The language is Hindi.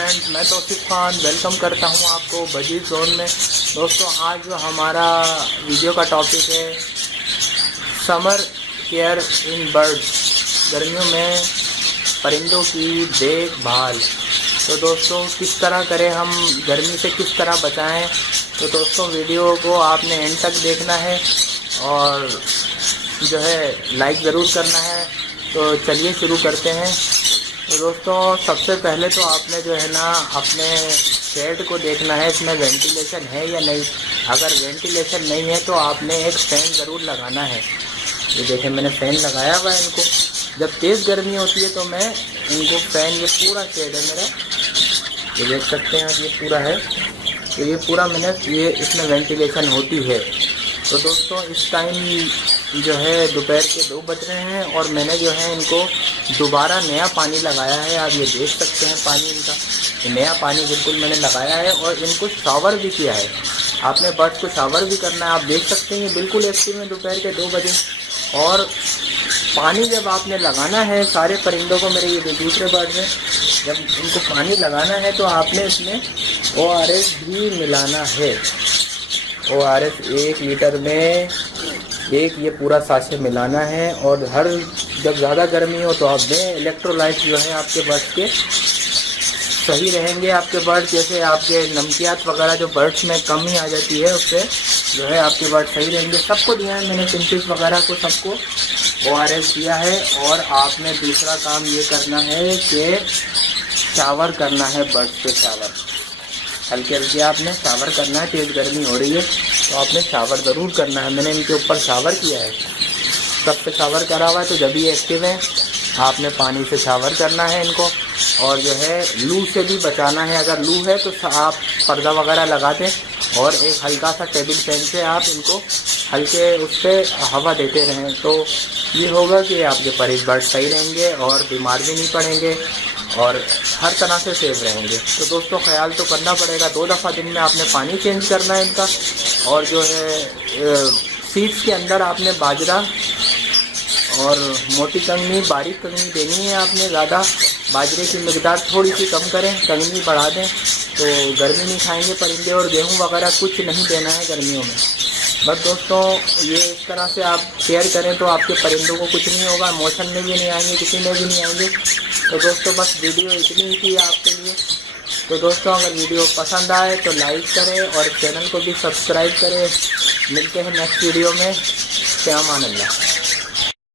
फ्रेंड्स, मैं तौसीफ खान वेलकम करता हूं आपको बजीज जोन में। दोस्तों, आज जो हमारा वीडियो का टॉपिक है समर केयर इन बर्ड्स, गर्मियों में परिंदों की देखभाल। तो दोस्तों, किस तरह करें हम, गर्मी से किस तरह बचाएं। तो दोस्तों, वीडियो को आपने एंड तक देखना है और जो है लाइक ज़रूर करना है। तो चलिए शुरू करते हैं। तो दोस्तों, सबसे पहले तो आपने जो है ना अपने शेड को देखना है, इसमें वेंटिलेशन है या नहीं। अगर वेंटिलेशन नहीं है तो आपने एक फ़ैन ज़रूर लगाना है। ये देखें, मैंने फ़ैन लगाया हुआ है इनको। जब तेज़ गर्मी होती है तो मैं इनको फ़ैन, ये पूरा शेड है मेरा, ये देख सकते हैं आप, ये पूरा है। तो ये पूरा मैंने, ये इसमें वेंटिलेशन होती है। तो दोस्तों, इस टाइम जो है दोपहर के 2 बज रहे हैं और मैंने जो है इनको दोबारा नया पानी लगाया है। आप ये देख सकते हैं पानी इनका, ये नया पानी बिल्कुल मैंने लगाया है और इनको शावर भी किया है। आपने बर्ड्स को शावर भी करना है। आप देख सकते हैं ये बिल्कुल एक्टिव में दोपहर के 2 बजे। और पानी जब आपने लगाना है सारे परिंदों को, मेरे ये दूसरे बर्ड्स हैं, जब इनको पानी लगाना है तो आपने इसमें ORS भी मिलाना है। ORS 1 लीटर में एक ये पूरा साशे मिलाना है। और हर जब ज़्यादा गर्मी हो तो आप दें। इलेक्ट्रोलाइट जो है आपके बर्ड्स के सही रहेंगे। आपके बर्ड्स, जैसे आपके नमकियात वगैरह जो बर्ड्स में कमी आ जाती है, उससे जो है आपके बर्ड सही रहेंगे। सबको दिया है मैंने, फिंचिस वगैरह को सबको ORS दिया है। और आपने दूसरा काम ये करना है कि शावर करना है बर्ड्स पे, शावर हल्के हल्के आपने शावर करना है। तेज़ गर्मी हो रही है तो आपने शावर ज़रूर करना है। मैंने इनके ऊपर शावर किया है, सब पे शावर करा हुआ है। तो जब ये एक्टिव है आपने पानी से शावर करना है इनको। और जो है लू से भी बचाना है। अगर लू है तो आप पर्दा वगैरह लगा दें और एक हल्का सा टेबल फैन से आप इनको हल्के उस पर हवा देते रहें। तो ये होगा कि आपके बर्ड सही रहेंगे और बीमार भी नहीं पड़ेंगे और हर तरह से सेफ रहेंगे। तो दोस्तों, ख्याल तो करना पड़ेगा। 2 दफ़ा दिन में आपने पानी चेंज करना है इनका। और जो है सीड्स के अंदर आपने बाजरा और मोटी कंगनी, बारीक कंगनी देनी है आपने। ज़्यादा बाजरे की मिकदार थोड़ी सी कम करें, कंगनी बढ़ा दें तो गर्मी नहीं खाएंगे परिंदे। और गेहूँ वगैरह कुछ नहीं देना है गर्मियों में। बस दोस्तों, ये इस तरह से आप केयर करें तो आपके परिंदों को कुछ नहीं होगा, मौसम में भी नहीं आएंगे, किसी में भी नहीं आएंगे। तो दोस्तों, बस वीडियो इतनी ही थी आपके लिए। तो दोस्तों, अगर वीडियो पसंद आए तो लाइक करें और चैनल को भी सब्सक्राइब करें। मिलते हैं नेक्स्ट वीडियो में। फ़ी अमान अल्लाह।